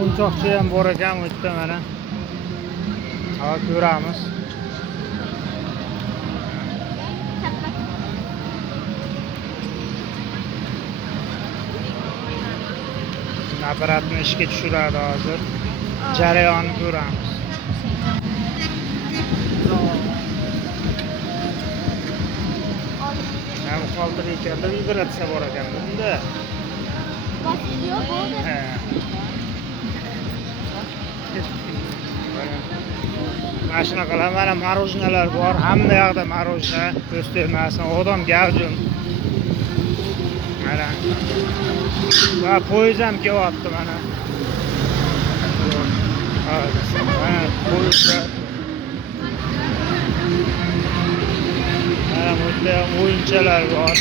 O'yinchoqchi ham bor ekan bu yerda mana. Hozir ko'ramiz. Apparatni ishga tushiradi hozir. Jarayonni ko'ramiz. Ham qoldir ekanda vibratsiya bor ekan bunda. Bosiliyor bo'ldi. Mana shunaqalar mana marojnalar bor. Hamma yoqda marojna, ko'z tegmasin, odam gavjum. Mana. Va poyezd ham kelyapti mana. Mana poyezd. Mana bu yerda o'yinchalar bor.